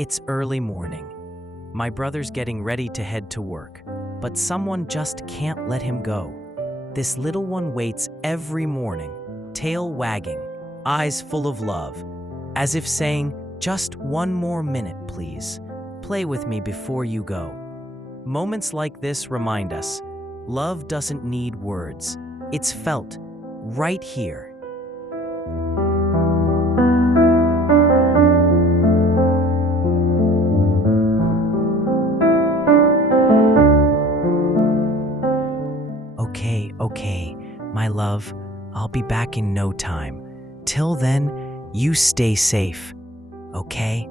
It's early morning. My brother's getting ready to head to work, but someone just can't let him go. This little one waits every morning, tail wagging, eyes full of love, as if saying, "Just one more minute, please. Play with me before you go." Moments like this remind us, love doesn't need words. It's felt right here. Okay, my love, I'll be back in no time. Till then, you stay safe, okay?